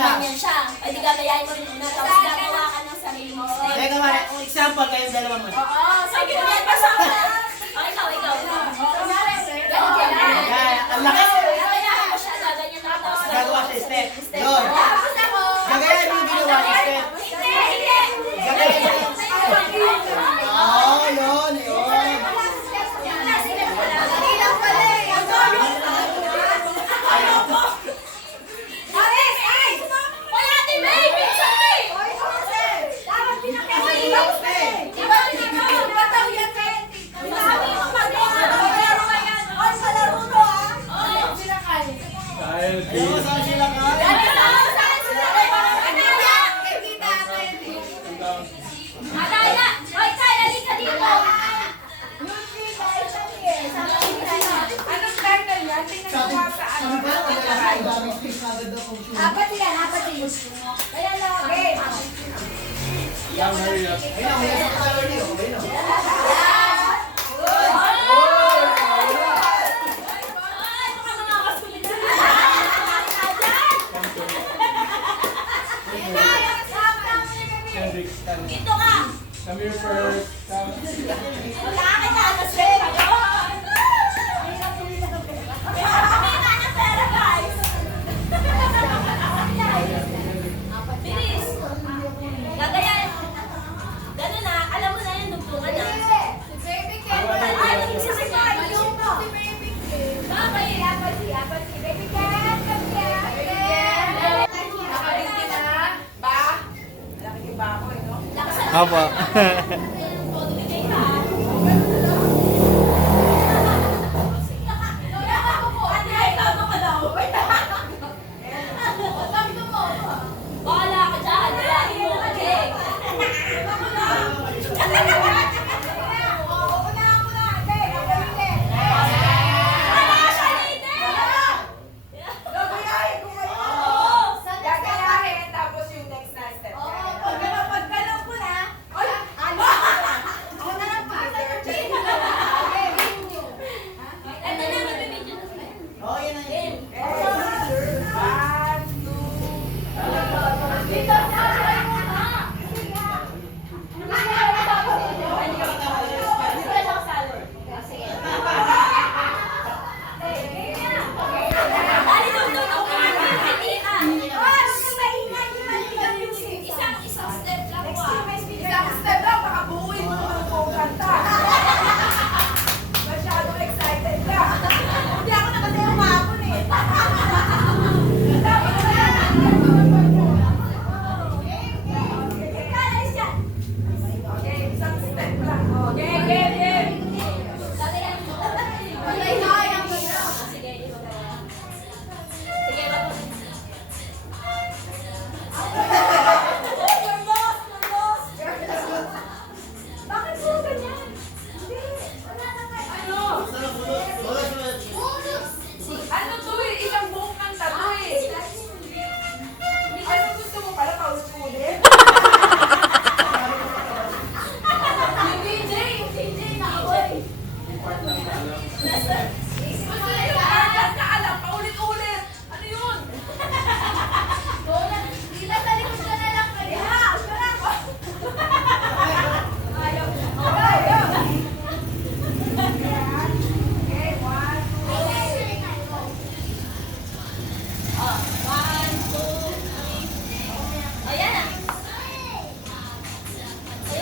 ganyan siya. Ay, di gagayahin mo rin muna. Tapos gagawa ka ng sarili mo. Teka nga, example kayong dalawa mo. Oo, sige mo yan. Basta ka. O, ikaw. Ganyan ka na. Ang lakas. Gagayahin mo siya. Ganyan na. Tapos Gagawa sa step. Yun. Gagayahin mo yung ginawa sa step. Gagayahin mo yung Oo, yun. Saan sila ka? Apat yan. Kaya lang, okay. Ito ka! Come here first. Come. Wala ka na, alas pera. Kumita ng pera, guys. Bilis. Gagayahin. Ganun na, alam mo na yung dugtungan na. Ay, nagsisigay. Apa? Bahala ka dyan. Gayahin mo. Okay. Wala siya leader. Ito na, magbibidyo na sila. Oo, yan na yun. Isang step lang po.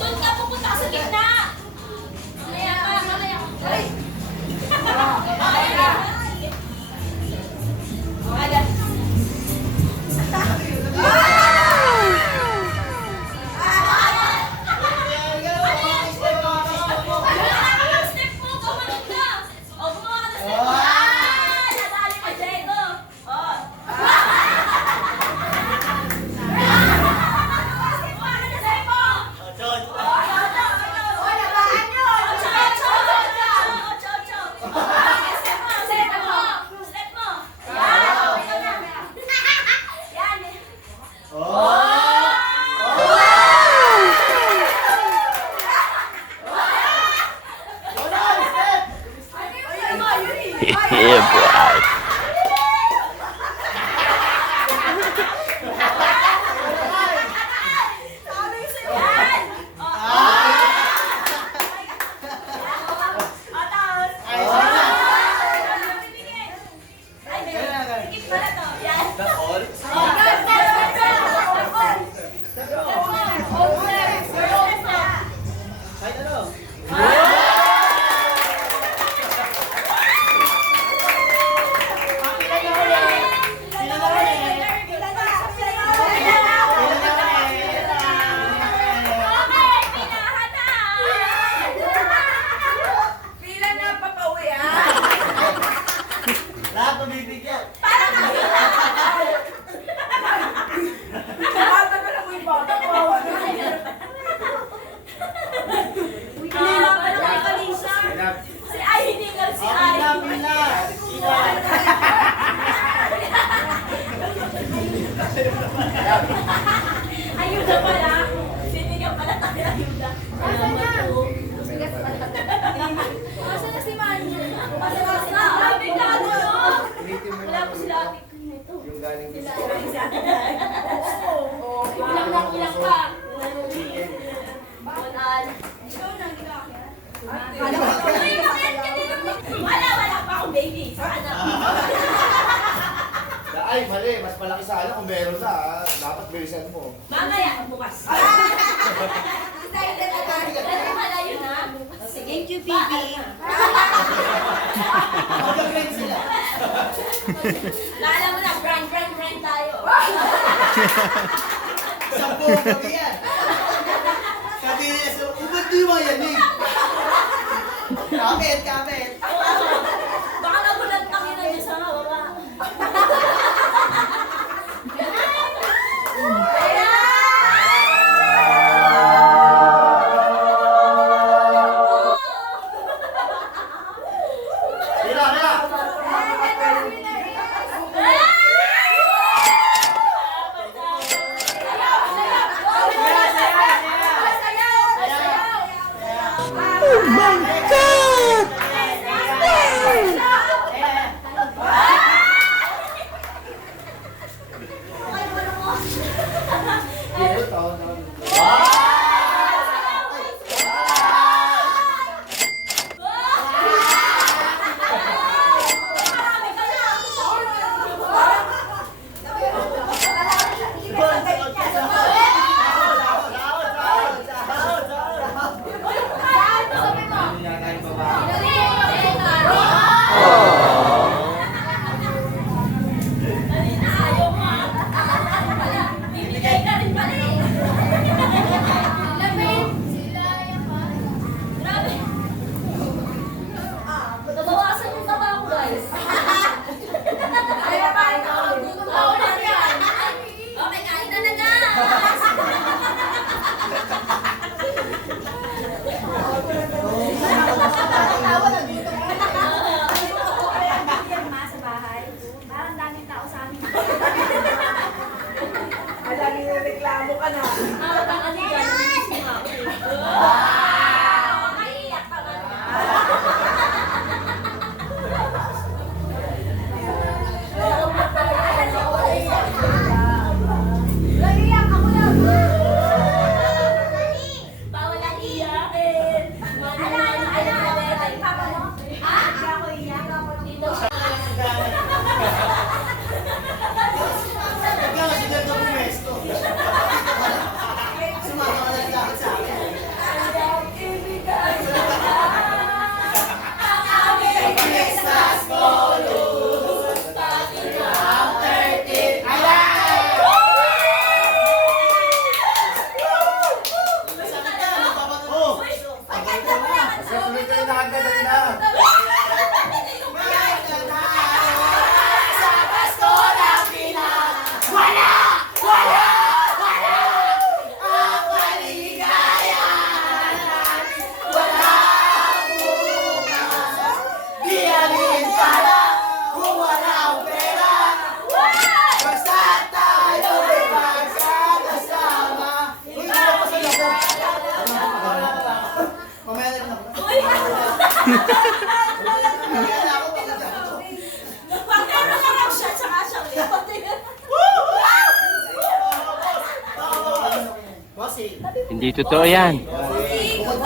Doon ka pupunta sa gitna. Mamaya ka. Ada. Step mo, gumawa ka. O, gumawa ka na step. Nadali ka, Diego. O. Gumawa ka na step mo. Yeah, boy. Ilang ka. Wala pa akong baby. Sana. Ay, mali. Mas malaki sana kung meron na. Dapat bilisan mo. Mamaya, bukas. Pero malayo na. Thank you, Bibi. Mag-friend sila. Naalala mo na, brand tayo. Sampo kami yan. Sabi niya, so, ba't di mo yan eh? Kapit. Baka nagulat kami na niya sa wala. Tira. Bibigay ka rin pala eh. Grabe. Nabawasan yung taba ko, guys. Okay, kain na na guys. Parang daming tao sa amin. Reklamo ka na. Naiiyak ka ba? Naiiyak ako lang. Bawal ang iyakin. Ay, papa mo? Ha? Hindi ako iiyak. Dito siya. Ikaw, sige ka pumesto. Sumama ka lang sa akin. Tuloy kayo na agad na. Mamaya na rin ako. Mamaya na ako. Pagkano lang ang siya, tsaka siya. Bossy. Hindi totoo yan.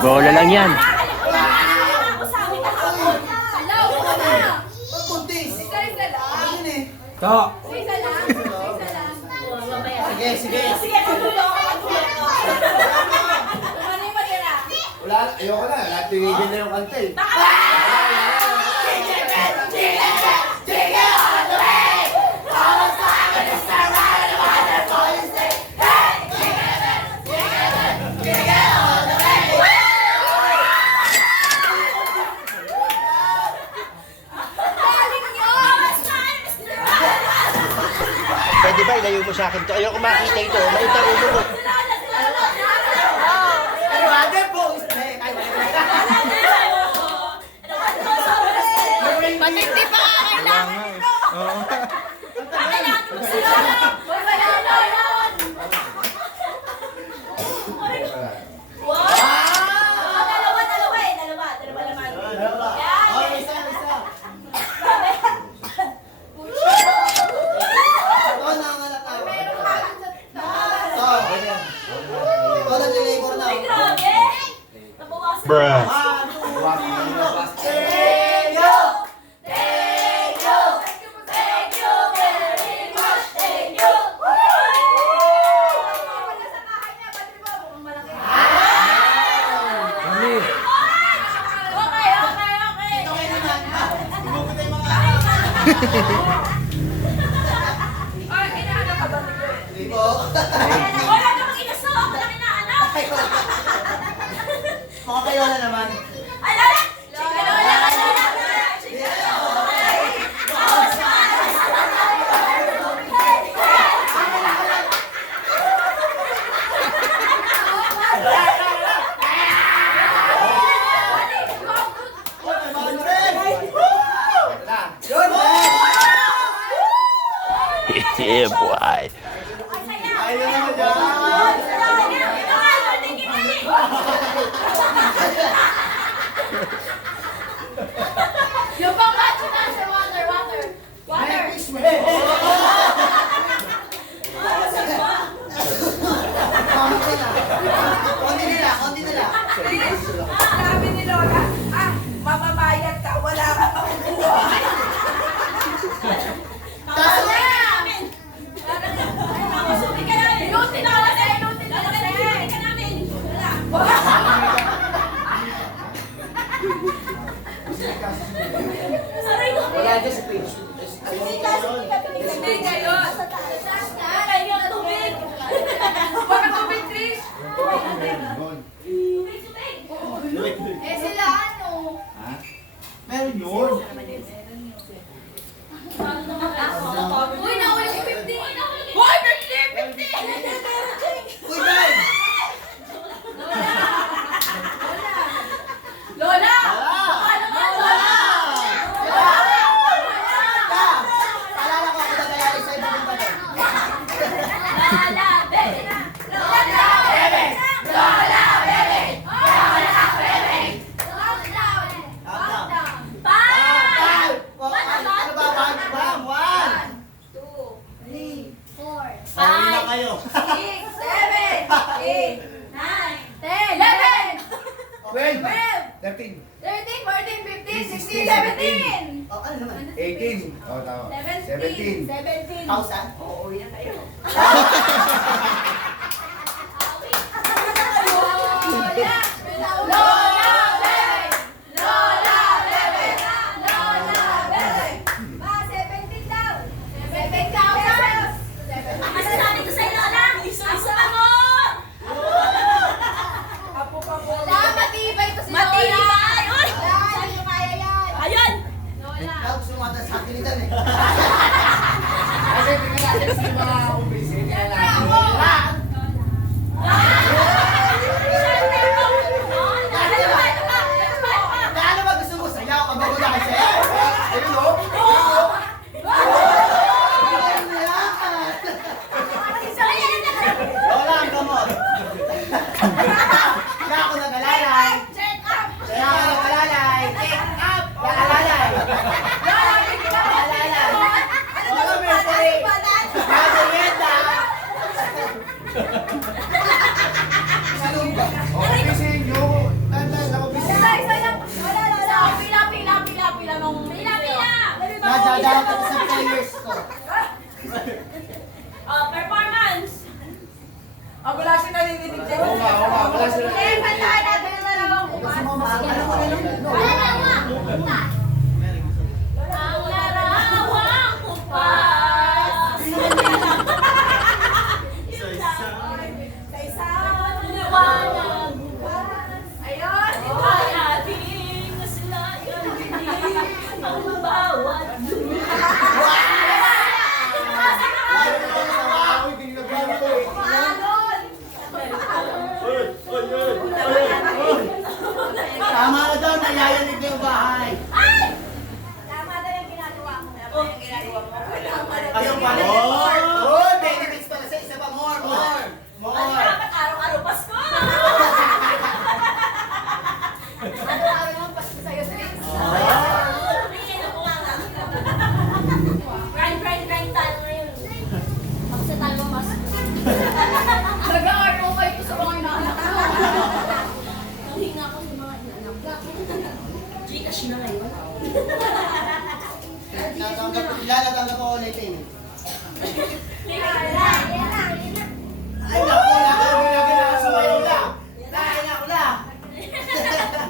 Bola lang yan. Ako sa amin kahapon. Hello, ako na. Buntis. Isa lang. Ayun eh. To! Isa lang. Isa lang. Sige. Sige, tutulo ako. Ano yung matira? Wala, ayoko na. Natigigil na yung kanta eh. Pwede ba ilayo mo sa akin to? Ayoko makita ito. Mait ang ulo mo. Pero agad po. Matindi pa nga kailangan. Kailangan mo sila. Wow! Dalawa naman. Oh, isa. Grabe. Ito, nanganganak ako. Ay, inaano ka ba ni Kuya? Hindi po. Wala namang inaso. Ako lang inaanak. Mga kayo na naman. Ay, Lola! Sige, Lola! Lola! Sige, Yeah, boy. Ayun naman dyan. Ito nga, Lola, kita eh. Yung pang-macho na sa water, water. Water. Konti nila, konti nila. Sabi ni Lola, mamamayag ka, wala ka pang buhay. Taas na! Subi ka namin. Inutin ako kasi. Inutin ako kasi. Subi ka namin. Wala. Aray ko. Wala dyan sa page. Hindi kayo. Ay, yung tubig. Baka tubig, Trish. Tubig, tubig. Eh sila ano? Meron yun. Uy, nawala si 50. Hoy, 50! Uy, Ben! Lola! Paalala ko ako nagayari sa ibang ba doon. Lola, bebe. Lola, bebe! Lola, bebe! Five. Ano ba? One. Sorry na kayo. 6, 7, 8, 9. 10, 11, 12. 13, 14, 15, 16, 17. Oh, ano naman? 18. Oh, tama. 17. 17. 1,000? Oo, yan kayo. Lola, bebe! Lola, bebe! Lola, bebe! Ma, 17 daw. 7,000. Ano sabi ko sa'yo, Lola? Isa mo. Apo pa po. Wala, matibay to si Lola. Matibay. Uy. Wala, hindi ko kaya yan. Ayun. Lola. Gusto mo ata sa akin nito eh. Kasi tingnan natin si mga umbisi. Tingnan natin. Gaano ba gusto mo sayaw? Kabago na kasi. Ayun o. Lola ang gamot. Kaya ako nag-alalay. Kaya ako nag-alalay. Nag-alalay. Nag-alalay. Lola, Mercury. Kaya dieta. Salong ba? Oh, umbisi nyo. Tanda sa umbisi. Nadadaan ka sa players ko. Performance. Wala siya narinig dyan. Oo nga, oo nga. Wala sila. Ang larawang kupas. Liwanag. Ayun. Ay ating nasilayan din ang bawat dumi. Ako hindi nagbago to eh. Tama na daw, nayayanig na yung bahay. Ayun pala. Oh, benefits pala sa isa pa. More. Ano dapat araw-araw Pasko? Grind tayo ngayon. Kasi tayo mas. Nag-aarto kayo sa mga inaanak ko. Nahinga ako sa mga inanak. Gcash na ngayon. Lalatanggap ako ulit eh. Liwanag. Ay, naku, lagi na kasumayo lang. Lagi na ako lang.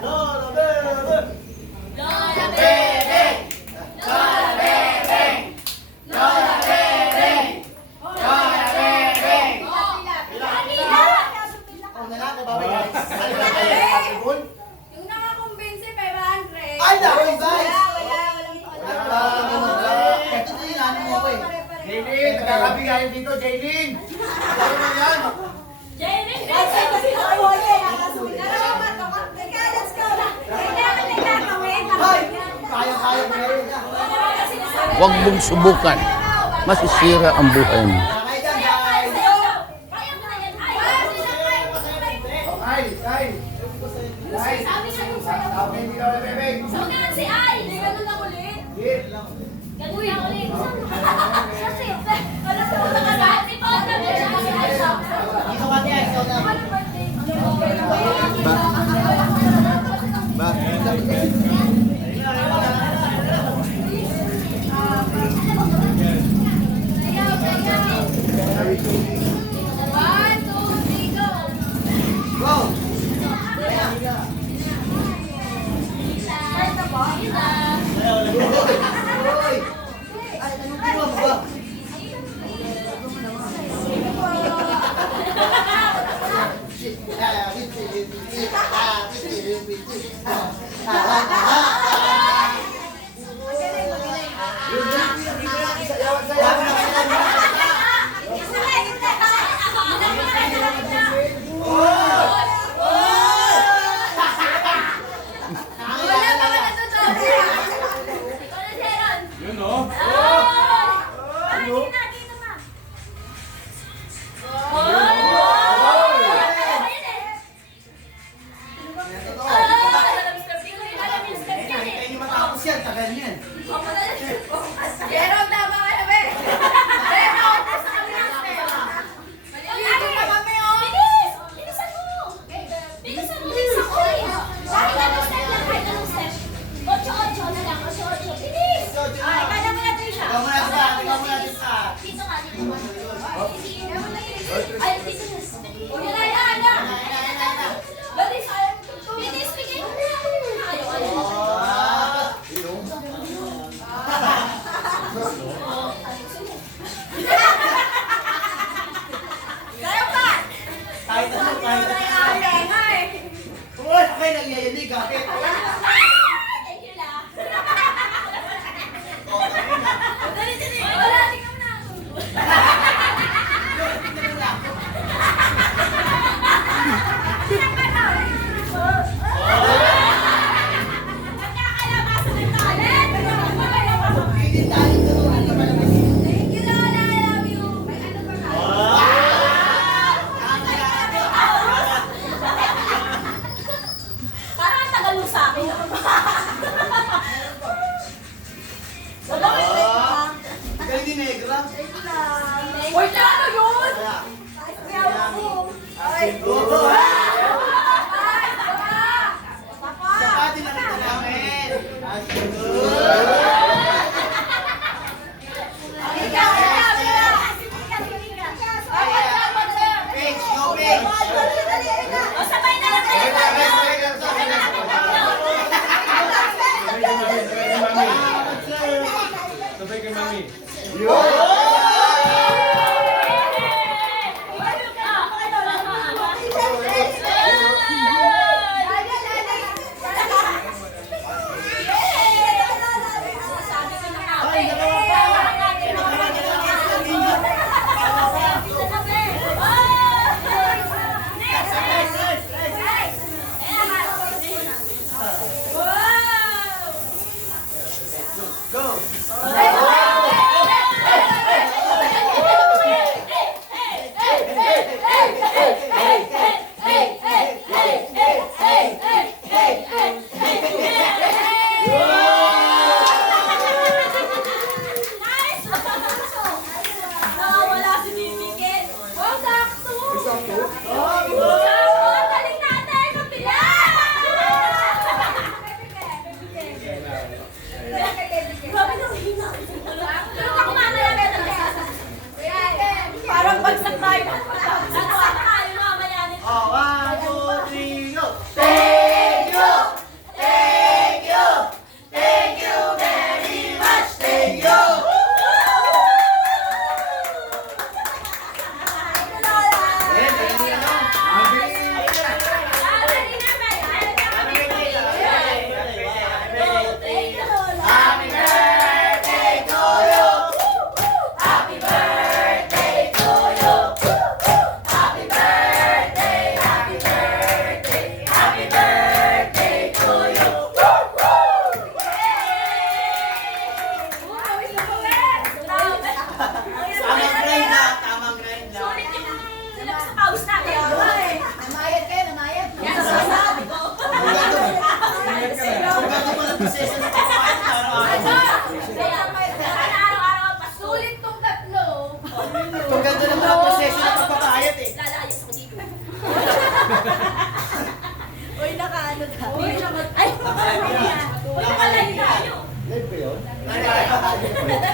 Lola, bebe. Bebe! Lola, bebe! Uy, guys! Wala. Ito din, ano mo ko eh. Jaylin, nagkakabigayan dito, Jaylin. Ano na yan? Jenny! Hoy! Kaya-kaya mo na rin. Huwag mong subukan. Masisira ang buhay mo. Kaya dyan, guys. Kaya mo na yan, ay! Ay, ay. Ay. Sabi nga nung sa'yo. Sabi hindi ka na bebek. Sugan si Ay! Hindi ganun lang ulit. Hit. Ganun lang ulit. Kasi, alam mo na ka lahat. Si Paul na din siya kasi ay siya. Dito ka niya, ikaw na. One, two, three, go! Go! Start na ba? Uy! Ay, anong ginawa mo ba? Yun oh. Kaya niyo matapos yan, tagal niyan. Jerome, tama ka na, be. Jerome, sa kanya. Maliligo na kami, oh. Bilis! Bilisan mo! Bilisan mo! Bilisan mo! Kahit anong step lang, kahit anong step. 8-8 na lang, 8-8. Bilis! Ay, kaya mo natin siya. Ikaw muna sa ikaw muna sa Dito ka, dito ka. Ay, dito na. Uy, na. Bilis, ayaw. Bilis, bigay mo na. Ayaw. Kaya pa. Kahit ano, kahit ano. Kaya nga, eh. Uy, kayo nagyayanig, kahit. Thank you lang. Dali, dali. Wala, tingnan mo na. Nagkakalabasan ng talent. Hindi tayo tulungan ka pala. Thank you, Lola. I love you. May ano pa ka? Parang ang tagal mo sa akin. Galing din, negra. Uy, na ano yun? Ay, oo. Sapatin na rin namin. Page, no page. O, sabay na lang tayo. Sabay kay mami. Go.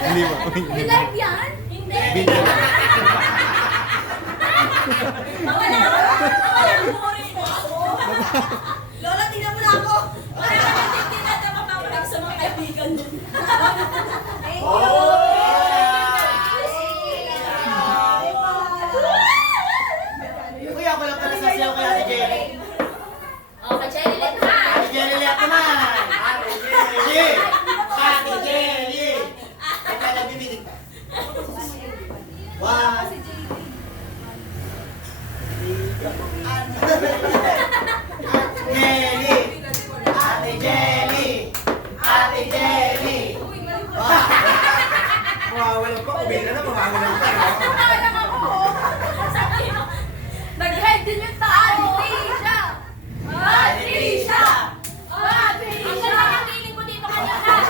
Hindi mo. Live yan? Hindi. Video. Mawala ako. Mawala ako rito. Lola, tingnan mo na ako. Wala ka nang tingnan na mapapalag sa mga kaibigan mo. Kuya, ako lang pala sasayaw kay Ate Jelly. Okay, Jenny, let's go. Ate Jelly, lihat naman. Ate Jelly. Ate Jelly. Ate nagbibitin ka. One. Jelly. Ate Jelly. Ate Jelly. Mawawalan pa, umila na, mawawalan pa. Nag-head din yung tao. Trisha! Trisha! Ang ganda ng feeling ko dito kanina.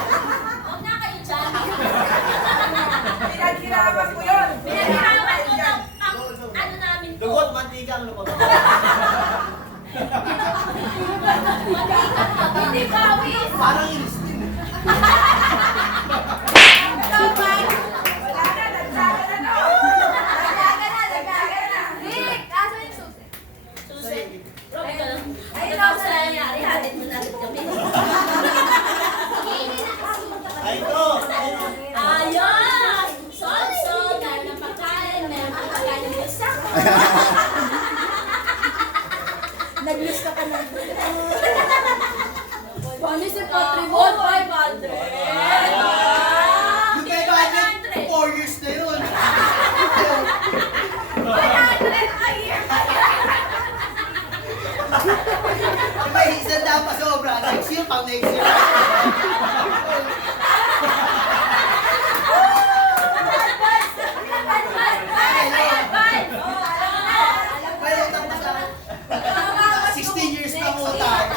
Huwag na kayo dyan. Pinaghirapan ko yun. Pinaghirapan ko ng ano namin to. Dugot, mantika ang lumabas. Hindi pawis. Parang ilis din. Wala na, nagsaga na no. Nagsaga na. Rick, asan yung susi? Susi? Rob ka lang. Ayun lang sa nangyari. Hatid mo na kami. Ay, ito. Ayun! So, dahil ng pagkain, meron kang pagkain ng isa. Nag-lose ka pa na. Paano si Patrick? 500! Yung kay Budget, 4 years na yun. 100 a year! Diba, isa na pa sobra. Next year, pang next year. Pero utang pa sa 16 years na utang.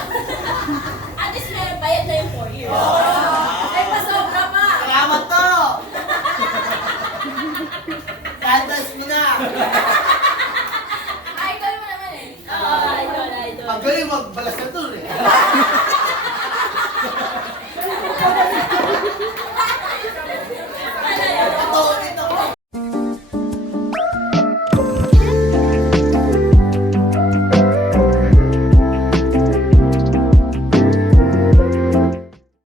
At least meron bayad na yung 4 years. Oh,